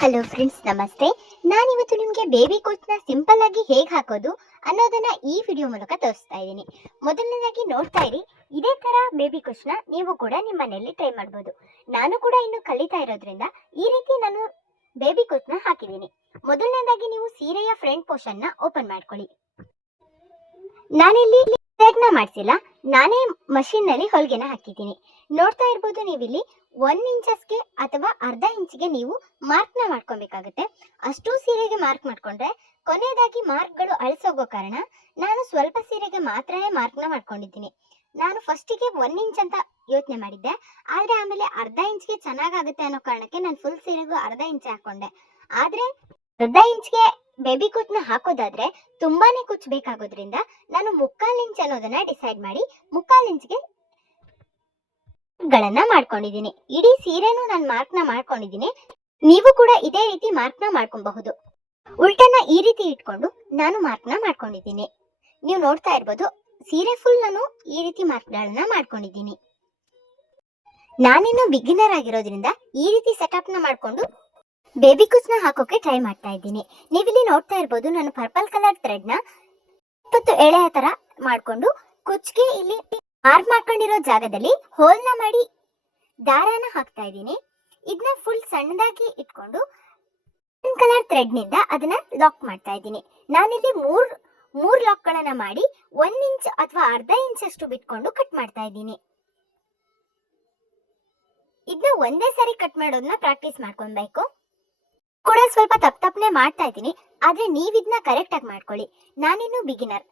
Hello friends, ನಮಸ್ತೆ. ನಾನಿವತ್ತು ನಿಮಗೆ ಬೇಬಿ ಕೋಚ್ನ ಸಿಂಪಲ್ ಆಗಿ ಹೇಗೆ ಹಾಕೋದು ಅನ್ನೋದನ್ನ ಈ ವಿಡಿಯೋ ಮೂಲಕ ತೋರಿಸ್ತಾ ಇದ್ದೀನಿ. ಮೊದಲನೇದಾಗಿ ನೋಡ್ತಾ ಇರಿ, ಇದೇ ತರ ಬೇಬಿ ಕೋಚ್ನ ನೀವು ಕೂಡ ನಿಮ್ಮ ಮನೆಯಲ್ಲಿ ಟ್ರೈ ಮಾಡ್ಬೋದು. ನಾನು ಕೂಡ ಇನ್ನು ಕಲಿತಾ ಇರೋದ್ರಿಂದ ಈ ರೀತಿ ನಾನು ಬೇಬಿ ಕೋಚ್ನ ಹಾಕಿದ್ದೀನಿ. ಮೊದಲನೇದಾಗಿ ನೀವು ಸೀರೆಯ ಫ್ರಂಟ್ ಪೋರ್ಷನ್ ನ ಓಪನ್ ಮಾಡ್ಕೊಳ್ಳಿ. ನಾನಿಲ್ಲಿ ಥ್ರೆಡ್ ನ ಮಾಡಿಸಿಲ್ಲ, ನಾನೇ ಮಷೀನ್ ನಲ್ಲಿ ಹೊಲಿಗೆನ ಹಾಕಿದ್ದೀನಿ. ನೋಡ್ತಾ ಇರ್ಬೋದು ನೀವಿಲ್ಲಿ 1 ಇಂಚಸ್ಗೆ ಅಥವಾ ಅರ್ಧ ಇಂಚ್ಗೆ ನೀವು ಮಾರ್ಕ್ ನ ಮಾಡ್ಕೊಬೇಕಾಗುತ್ತೆ. ಅಷ್ಟು ಸೀರೆಗೆ ಮಾರ್ಕ್ ಮಾಡ್ಕೊಂಡ್ರೆ ಕೊನೆಯದಾಗಿ ಮಾರ್ಕ್ಗಳು ಅಳಿಸೋಗೋ ಕಾರಣ ನಾನು ಸ್ವಲ್ಪ ಸೀರೆಗೆ ಮಾತ್ರನೇ ಮಾರ್ಕ್ ನ ಮಾಡ್ಕೊಂಡಿದ್ದೀನಿ. ನಾನು ಫಸ್ಟಿಗೆ 1 ಇಂಚ್ ಅಂತ ಯೋಚನೆ ಮಾಡಿದ್ದೆ, ಆದ್ರೆ ಆಮೇಲೆ ಅರ್ಧ ಇಂಚ್ಗೆ ಚೆನ್ನಾಗಾಗುತ್ತೆ ಅನ್ನೋ ಕಾರಣಕ್ಕೆ ನಾನು ಫುಲ್ ಸೀರೆಗೂ ಅರ್ಧ ಇಂಚ್ ಹಾಕೊಂಡೆ. ಆದ್ರೆ ಅರ್ಧ ಇಂಚ್ಗೆ ಬೇಬಿ ಕೋಚ್ನ ಹಾಕೋದಾದ್ರೆ ತುಂಬಾನೇ ಕುಚ್ ಬೇಕಾಗೋದ್ರಿಂದ ನಾನು 3/4 ಇಂಚ್ ಅನ್ನೋದನ್ನ ಡಿಸೈಡ್ ಮಾಡಿ 3/4 ಇಂಚ್ಗೆ ಗಳನ್ನ ಮಾಡ್ಕೊಂಡಿದ್ದೀನಿ. ಇಡೀ ಸೀರೆನೂ ನಾನು ಮಾರ್ಕ್ ನ ಮಾಡ್ಕೊಂಡಿದ್ದೀನಿ. ನೀವು ಕೂಡ ಇದೇ ರೀತಿ ಮಾರ್ಕ್ ನ ಮಾಡ್ಕೊಬಹುದು. ಉಲ್ಟನ್ನ ಈ ರೀತಿ ಇಟ್ಕೊಂಡು ನಾನು ಮಾರ್ಕ್ ನ ಮಾಡ್ಕೊಂಡಿದ್ದೀನಿ. ನೀವು ನೋಡ್ತಾ ಇರ್ಬೋದು, ಸೀರೆ ಫುಲ್ ನಾನು ಈ ರೀತಿ ಮಾರ್ಕ್ ಗಳನ್ನ ಮಾಡ್ಕೊಂಡಿದ್ದೀನಿ. ನಾನಿನ್ನು ಬಿಗಿನರ್ ಆಗಿರೋದ್ರಿಂದ ಈ ರೀತಿ ಸೆಟಪ್ ನ ಮಾಡ್ಕೊಂಡು ಬೇಬಿ ಕೋಚ್ನ ಹಾಕೋಕೆ ಟ್ರೈ ಮಾಡ್ತಾ ಇದ್ದೀನಿ. ನೀವಿಲ್ಲಿ ನೋಡ್ತಾ ಇರ್ಬೋದು, ನಾನು ಪರ್ಪಲ್ ಕಲರ್ ಥ್ರೆಡ್ ನ 20 ಎಳೆಯ ತರ ಮಾಡ್ಕೊಂಡು ಕುಚ್ಗೆ ಇಲ್ಲಿ ಮಾರ್ಕ್ ಮಾಡ್ಕೊಂಡಿರೋ ಜಾಗದಲ್ಲಿ ಹೋಲ್ನ ಮಾಡಿ ದಾರಾನ ಹಾಕ್ತಾ ಇದ್ದೀನಿ. ಇದನ್ನ ಫುಲ್ ಸಣ್ಣದಾಗಿ ಇಟ್ಕೊಂಡು ಗ್ರೀನ್ ಕಲರ್ ಥ್ರೆಡ್ ನಿಂದ ಅದನ್ನ ಲಾಕ್ ಮಾಡ್ತಾ ಇದ್ದೀನಿ. ನಾನಿಲ್ಲಿ ಮೂರ್ ಲಾಕ್ ಗಳನ್ನ ಮಾಡಿ 1 ಇಂಚ್ ಅಥವಾ ಅರ್ಧ ಇಂಚ್ ಅಷ್ಟು ಬಿಟ್ಕೊಂಡು ಕಟ್ ಮಾಡ್ತಾ ಇದ್ದೀನಿ. ಇದನ್ನ ಒಂದೇ ಸಾರಿ ಕಟ್ ಮಾಡೋದನ್ನ ಪ್ರಾಕ್ಟೀಸ್ ಮಾಡ್ಕೊಬೇಕು. ಕೂಡ ಸ್ವಲ್ಪ ತಪ್ಪನೆ ಮಾಡ್ತಾ ಇದ್ದೀನಿ, ಆದ್ರೆ ನೀವಿದ್ನ ಕರೆಕ್ಟ್ ಆಗಿ ಮಾಡ್ಕೊಳ್ಳಿ. ನಾನಿನ್ನು ಬಿಗಿನರ್.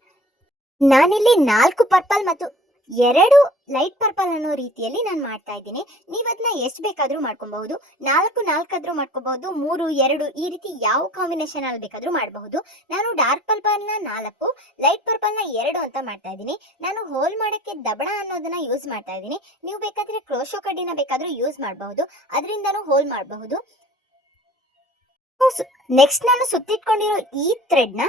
ನಾನಿಲ್ಲಿ 4 ಪರ್ಪಲ್ ಮತ್ತು 2 ಲೈಟ್ ಪರ್ಪಲ್ ಅನ್ನೋ ರೀತಿಯಲ್ಲಿ ನಾನು ಮಾಡ್ತಾ ಇದ್ದೀನಿ. ನೀವು ಅದನ್ನ ಎಷ್ಟು ಬೇಕಾದ್ರೂ ಮಾಡ್ಕೊಬಹುದು. 4 ಆದ್ರೂ ಮಾಡ್ಕೋಬಹುದು, 3 2 ಈ ರೀತಿ ಯಾವ ಕಾಂಬಿನೇಷನ್ ಅಲ್ಲಿ ಬೇಕಾದ್ರೂ ಮಾಡಬಹುದು. ನಾನು ಡಾರ್ಕ್ ಪರ್ಪಲ್ ನ 4, ಲೈಟ್ ಪರ್ಪಲ್ ನ 2 ಅಂತ ಮಾಡ್ತಾ ಇದ್ದೀನಿ. ನಾನು ಹೋಲ್ ಮಾಡಕ್ಕೆ ದಬಡ ಅನ್ನೋದನ್ನ ಯೂಸ್ ಮಾಡ್ತಾ ಇದ್ದೀನಿ. ನೀವು ಬೇಕಾದ್ರೆ ಕ್ರೋಶೋ ಕಡ್ಡಿನ ಬೇಕಾದ್ರೂ ಯೂಸ್ ಮಾಡಬಹುದು, ಅದರಿಂದನೂ ಹೋಲ್ ಮಾಡಬಹುದು. ನೆಕ್ಸ್ಟ್ ನಾನು ಸುತ್ತಿಟ್ಕೊಂಡಿರೋ ಈ ಥ್ರೆಡ್ ನ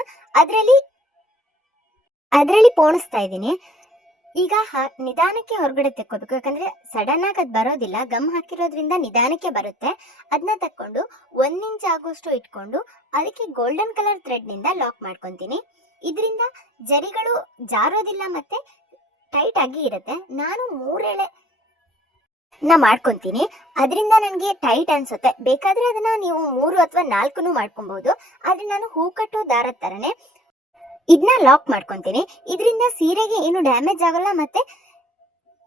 ಅದರಲ್ಲಿ ಪೋಣಿಸ್ತಾ ಇದ್ದೀನಿ. ಈಗ ನಿಧಾನಕ್ಕೆ ಹೊರಗಡೆ ತೆಕ್ಕೋಬೇಕು, ಯಾಕಂದ್ರೆ ಸಡನ್ ಆಗಿ ಅದು ಬರೋದಿಲ್ಲ. ಗಮ್ ಹಾಕಿರೋದ್ರಿಂದ ನಿಧಾನಕ್ಕೆ ಬರುತ್ತೆ. ಅದನ್ನ ತಕ್ಕೊಂಡು 1 ಇಂಚ್ ಆಗೋಷ್ಟು ಇಟ್ಕೊಂಡು ಅದಕ್ಕೆ ಗೋಲ್ಡನ್ ಕಲರ್ ಥ್ರೆಡ್ ನಿಂದ ಲಾಕ್ ಮಾಡ್ಕೊಂತೀನಿ. ಇದರಿಂದ ಜರಿಗಳು ಜಾರೋದಿಲ್ಲ ಮತ್ತೆ ಟೈಟ್ ಆಗಿ ಇರುತ್ತೆ. ನಾನು 3 ಎಳೆ ಮಾಡ್ಕೊಂತೀನಿ, ಅದರಿಂದ ನನಗೆ ಟೈಟ್ ಅನ್ಸುತ್ತೆ. ಬೇಕಾದ್ರೆ ಅದನ್ನ ನೀವು 3 ಅಥವಾ 4 ಮಾಡ್ಕೊಬಹುದು. ಆದ್ರೆ ನಾನು ಹೂ ಕಟ್ಟೋ ದಾರದ ತರನೇ ಇದನ್ನ ಲಾಕ್ ಮಾಡ್ಕೊಂತೀನಿ. ಇದರಿಂದ ಸೀರೆಗೆ ಏನು ಡ್ಯಾಮೇಜ್ ಆಗಲ್ಲ ಮತ್ತೆ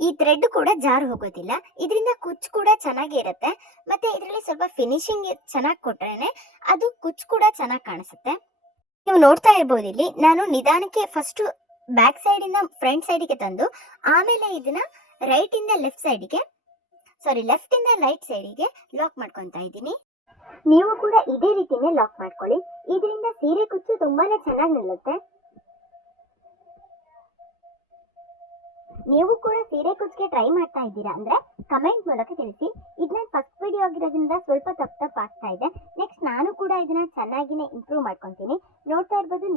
ಈ ಥ್ರೆಡ್ ಕೂಡ ಜಾರು ಹೋಗೋದಿಲ್ಲ. ಇದರಿಂದ ಕುಚ್ ಕೂಡ ಚೆನ್ನಾಗಿ ಇರುತ್ತೆ. ಮತ್ತೆ ಇದರಲ್ಲಿ ಸ್ವಲ್ಪ ಫಿನಿಶಿಂಗ್ ಚೆನ್ನಾಗಿ ಕೊಟ್ರೇನೆ ಅದು ಕುಚ್ ಕೂಡ ಚೆನ್ನಾಗಿ ಕಾಣಿಸುತ್ತೆ. ನೀವು ನೋಡ್ತಾ ಇರ್ಬೋದು, ಇಲ್ಲಿ ನಾನು ನಿಧಾನಕ್ಕೆ ಫಸ್ಟ್ ಬ್ಯಾಕ್ ಸೈಡ್ ಇಂದ ಫ್ರಂಟ್ ಸೈಡ್ಗೆ ತಂದು ಆಮೇಲೆ ಇದನ್ನ ಲೆಫ್ಟ್ ಇಂದ ರೈಟ್ ಸೈಡಿಗೆ ಲಾಕ್ ಮಾಡ್ಕೊಂತಾ ಇದ್ದೀನಿ. ನೀವು ಕೂಡ ಇದೇ ರೀತಿನೇ ಲಾಕ್ ಮಾಡ್ಕೊಳ್ಳಿ. ಇದರಿಂದ ಸೀರೆ ಕುಚ್ಚು ತುಂಬಾನೇ ಚೆನ್ನಾಗಿ ನಿಲ್ಲುತ್ತೆ. ನೀವು ಕೂಡ ಸೀರೆ ಕುಚ್ಚಿಗೆ ಟ್ರೈ ಮಾಡ್ತಾ ಇದ್ದೀರಾ ಅಂದ್ರೆ ಕಮೆಂಟ್ ಮೂಲಕ ತಿಳಿಸಿ. ಇದನ್ನ ಫಸ್ಟ್ ವಿಡಿಯೋ ಆಗಿರೋದ್ರಿಂದ ಸ್ವಲ್ಪ ತಪ್ಪು ಆಗ್ತಾ ಇದೆ. ನೆಕ್ಸ್ಟ್ ನಾನು ಕೂಡ ಇದನ್ನ ಚೆನ್ನಾಗಿನೇ ಇಂಪ್ರೂವ್ ಮಾಡ್ಕೊಂತೀನಿ. ನೋಡ್ತಾ ಇರ್ಬೋದು,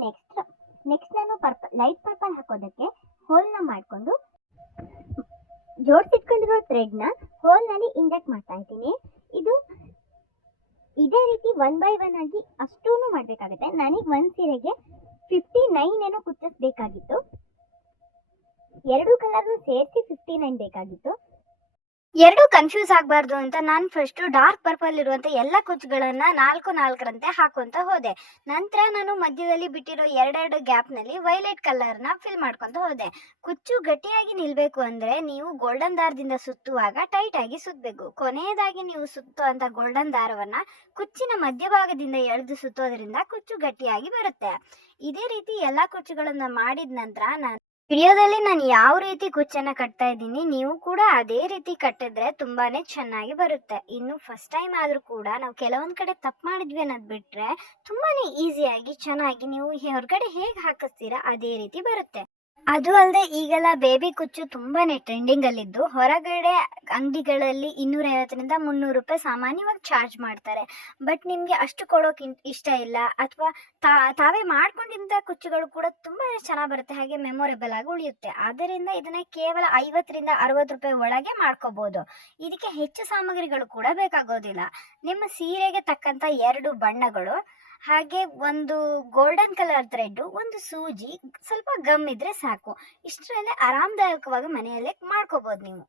ನೆಕ್ಸ್ಟ್ ನಾನು ಲೈಟ್ ಪರ್ಪಲ್ ಹಾಕೋದಕ್ಕೆ ಹೋಲ್ನ ಮಾಡ್ಕೊಂಡು ಜೋಡಿಸಿಟ್ಕೊಂಡಿರೋ ಥ್ರೆಡ್ ನ ಹೋಲ್ ನಲ್ಲಿ ಇಂಜೆಕ್ಟ್ ಮಾಡ್ತಾ ಇದ್ದೀನಿ. ಇದೇ ರೀತಿ 1 by 1 ಆಗಿ ಅಷ್ಟೂನು ಮಾಡ್ಬೇಕಾಗುತ್ತೆ. ನನಗೆ ಒಂದ್ ಸೀರೆಗೆ 59 ಏನೋ ಕುಚ್ಚಸ್ ಬೇಕಾಗಿತ್ತು. 2 ಕಲರ್ ಸೇರಿಸಿ 59 ಬೇಕಾಗಿತ್ತು. 2 ಕನ್ಫ್ಯೂಸ್ ಆಗಬಾರ್ದು ಅಂತ ನಾನು ಫಸ್ಟ್ ಡಾರ್ಕ್ ಪರ್ಪಲ್ ಇರುವಂತ ಎಲ್ಲ ಕುಚ್ಚುಗಳನ್ನ 4 ಹಾಕೊಂತ ಹೋದೆ. ನಂತರ ನಾನು ಮಧ್ಯದಲ್ಲಿ ಬಿಟ್ಟಿರೋ 2 ಗ್ಯಾಪ್ ನಲ್ಲಿ ವೈಲೆಟ್ ಕಲರ್ ನ ಫಿಲ್ ಮಾಡ್ಕೊಂತ ಹೋದೆ. ಕುಚ್ಚು ಗಟ್ಟಿಯಾಗಿ ನಿಲ್ಬೇಕು ಅಂದ್ರೆ ನೀವು ಗೋಲ್ಡನ್ ದಾರದಿಂದ ಸುತ್ತುವಾಗ ಟೈಟ್ ಆಗಿ ಸುತ್ತಬೇಕು. ಕೊನೆಯದಾಗಿ ನೀವು ಸುತ್ತುವಂತ ಗೋಲ್ಡನ್ ದಾರವನ್ನ ಕುಚ್ಚಿನ ಮಧ್ಯಭಾಗದಿಂದ ಎಳೆದು ಸುತ್ತೋದ್ರಿಂದ ಕುಚ್ಚು ಗಟ್ಟಿಯಾಗಿ ಬರುತ್ತೆ. ಇದೇ ರೀತಿ ಎಲ್ಲಾ ಕುಚ್ಚುಗಳನ್ನ ಮಾಡಿದ ನಂತರ ವಿಡಿಯೋದಲ್ಲಿ ನಾನು ಯಾವ ರೀತಿ ಕುಚ್ಚನ್ನ ಕಟ್ತಾ ಇದ್ದೀನಿ, ನೀವು ಕೂಡ ಅದೇ ರೀತಿ ಕಟ್ಟಿದ್ರೆ ತುಂಬಾನೇ ಚೆನ್ನಾಗಿ ಬರುತ್ತೆ. ಇನ್ನು ಫಸ್ಟ್ ಟೈಮ್ ಆದ್ರೂ ಕೂಡ ನಾವು ಕೆಲವೊಂದ್ ಕಡೆ ತಪ್ಪು ಮಾಡಿದ್ವಿ ಅನ್ನೋದು ಬಿಟ್ರೆ ತುಂಬಾನೇ ಈಸಿಯಾಗಿ ಚೆನ್ನಾಗಿ ನೀವು ಹೊರಗಡೆ ಹೇಗೆ ಹಾಕಿಸ್ತೀರಾ ಅದೇ ರೀತಿ ಬರುತ್ತೆ. ಅದು ಅಲ್ಲದೆ ಈಗೆಲ್ಲ ಬೇಬಿ ಕುಚ್ಚು ತುಂಬಾನೇ ಟ್ರೆಂಡಿಂಗ್ ಅಲ್ಲಿದ್ದು, ಹೊರಗಡೆ ಅಂಗಡಿಗಳಲ್ಲಿ 250ರಿಂದ 300 ರೂಪಾಯಿ ಸಾಮಾನ್ಯವಾಗಿ ಚಾರ್ಜ್ ಮಾಡ್ತಾರೆ. ಬಟ್ ನಿಮಗೆ ಅಷ್ಟು ಕೊಡೋಕೆ ಇಷ್ಟ ಇಲ್ಲ, ಅಥವಾ ತಾವೇ ಮಾಡ್ಕೊಂಡಿದ್ದ ಕುಚ್ಚುಗಳು ಕೂಡ ತುಂಬಾ ಚೆನ್ನಾಗಿ ಬರುತ್ತೆ, ಹಾಗೆ ಮೆಮೊರೇಬಲ್ ಆಗಿ ಉಳಿಯುತ್ತೆ. ಆದ್ದರಿಂದ ಇದನ್ನ ಕೇವಲ 50ರಿಂದ 60 ರೂಪಾಯಿ ಒಳಗೆ ಮಾಡ್ಕೋಬಹುದು. ಇದಕ್ಕೆ ಹೆಚ್ಚು ಸಾಮಗ್ರಿಗಳು ಕೂಡ ಬೇಕಾಗೋದಿಲ್ಲ. ನಿಮ್ಮ ಸೀರೆಗೆ ತಕ್ಕಂತ 2 ಬಣ್ಣಗಳು, ಹಾಗೆ ಒಂದು ಗೋಲ್ಡನ್ ಕಲರ್ ಥ್ರೆಡ್, ಒಂದು ಸೂಜಿ, ಸ್ವಲ್ಪ ಗಮ್ ಇದ್ರೆ ಸಾಕು. ಇಷ್ಟರಲ್ಲೇ ಆರಾಮದಾಯಕವಾಗಿ ಮನೆಯಲ್ಲೇ ಮಾಡ್ಕೋಬಹುದು ನೀವು.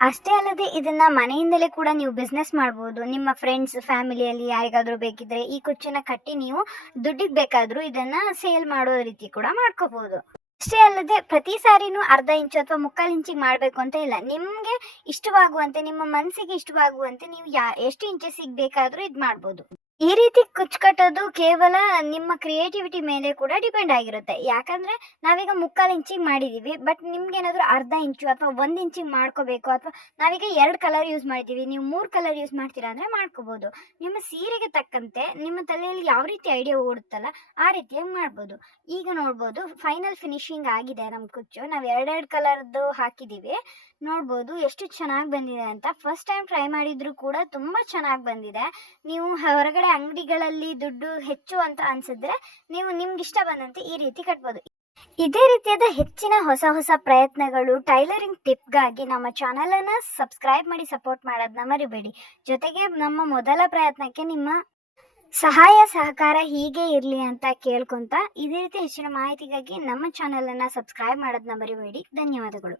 ಅಷ್ಟೇ ಅಲ್ಲದೆ ಇದನ್ನ ಮನೆಯಿಂದಲೇ ಕೂಡ ನೀವು ಬಿಸ್ನೆಸ್ ಮಾಡ್ಬೋದು. ನಿಮ್ಮ ಫ್ರೆಂಡ್ಸ್ ಫ್ಯಾಮಿಲಿಯಲ್ಲಿ ಯಾರಿಗಾದ್ರೂ ಬೇಕಿದ್ರೆ ಈ ಕುಚ್ಚನ್ನ ಕಟ್ಟಿ ನೀವು ದುಡ್ಡಿಗೆ ಬೇಕಾದ್ರೂ ಇದನ್ನ ಸೇಲ್ ಮಾಡೋ ರೀತಿ ಕೂಡ ಮಾಡ್ಕೋಬಹುದು. ಅಷ್ಟೇ ಅಲ್ಲದೆ ಪ್ರತಿ ಸಾರಿನೂ ಅರ್ಧ ಇಂಚು ಅಥವಾ 3/4 ಇಂಚಿಗೆ ಮಾಡಬೇಕು ಅಂತ ಇಲ್ಲ. ನಿಮಗೆ ಇಷ್ಟವಾಗುವಂತೆ, ನಿಮ್ಮ ಮನಸ್ಸಿಗೆ ಇಷ್ಟವಾಗುವಂತೆ ನೀವು ಎಷ್ಟು ಇಂಚಸ್ಸಿಗೆ ಬೇಕಾದರೂ ಇದು ಮಾಡ್ಬೋದು. ಈ ರೀತಿ ಕುಚ್ಚು ಕಟ್ಟೋದು ಕೇವಲ ನಿಮ್ಮ ಕ್ರಿಯೇಟಿವಿಟಿ ಮೇಲೆ ಕೂಡ ಡಿಪೆಂಡ್ ಆಗಿರುತ್ತೆ. ಯಾಕಂದ್ರೆ ನಾವೀಗ 3/4 ಇಂಚಿಗೆ ಮಾಡಿದೀವಿ, ಬಟ್ ನಿಮ್ಗೆ ಏನಾದರೂ ಅರ್ಧ ಇಂಚು ಅಥವಾ 1 ಇಂಚಿಗೆ ಮಾಡ್ಕೋಬೇಕು, ಅಥವಾ ನಾವೀಗ 2 ಕಲರ್ ಯೂಸ್ ಮಾಡಿದೀವಿ, ನೀವು 3 ಕಲರ್ ಯೂಸ್ ಮಾಡ್ತೀರಾ ಅಂದ್ರೆ ಮಾಡ್ಕೋಬಹುದು. ನಿಮ್ಮ ಸೀರೆಗೆ ತಕ್ಕಂತೆ ನಿಮ್ಮ ತಲೆಯಲ್ಲಿ ಯಾವ ರೀತಿ ಐಡಿಯಾ ಓಡುತ್ತಲ್ಲ ಆ ರೀತಿಯಾಗಿ ಮಾಡ್ಬೋದು. ಈಗ ನೋಡ್ಬೋದು ಫೈನಲ್ ಫಿನಿಶಿಂಗ್ ಆಗಿದೆ ನಮ್ಮ ಕುಚ್ಚು. ನಾವು 2 ಕಲರ್ದು ಹಾಕಿದೀವಿ. ನೋಡ್ಬೋದು ಎಷ್ಟು ಚೆನ್ನಾಗಿ ಬಂದಿದೆ ಅಂತ. ಫಸ್ಟ್ ಟೈಮ್ ಟ್ರೈ ಮಾಡಿದ್ರು ಕೂಡ ತುಂಬಾ ಚೆನ್ನಾಗಿ ಬಂದಿದೆ. ನೀವು ಹೊರಗಡೆ ಅಂಗಡಿಗಳಲ್ಲಿ ದುಡ್ಡು ಹೆಚ್ಚು ಅಂತ ಅನ್ಸಿದ್ರೆ ನೀವು ನಿಮ್ಗೆ ಇಷ್ಟ ಬಂದಂತೆ ಈ ರೀತಿ ಕಟ್ಬೋದು. ಇದೇ ರೀತಿಯಾದ ಹೆಚ್ಚಿನ ಹೊಸ ಹೊಸ ಪ್ರಯತ್ನಗಳು, ಟೈಲರಿಂಗ್ ಟಿಪ್ಗಾಗಿ ನಮ್ಮ ಚಾನಲನ್ನು ಸಬ್ಸ್ಕ್ರೈಬ್ ಮಾಡಿ ಸಪೋರ್ಟ್ ಮಾಡೋದನ್ನ ಮರಿಬೇಡಿ. ಜೊತೆಗೆ ನಮ್ಮ ಮೊದಲ ಪ್ರಯತ್ನಕ್ಕೆ ನಿಮ್ಮ ಸಹಾಯ ಸಹಕಾರ ಹೀಗೆ ಇರಲಿ ಅಂತ ಕೇಳ್ಕೊಂತ, ಇದೇ ರೀತಿ ಹೆಚ್ಚಿನ ಮಾಹಿತಿಗಾಗಿ ನಮ್ಮ ಚಾನಲನ್ನು ಸಬ್ಸ್ಕ್ರೈಬ್ ಮಾಡೋದನ್ನ ಮರಿಬೇಡಿ. ಧನ್ಯವಾದಗಳು.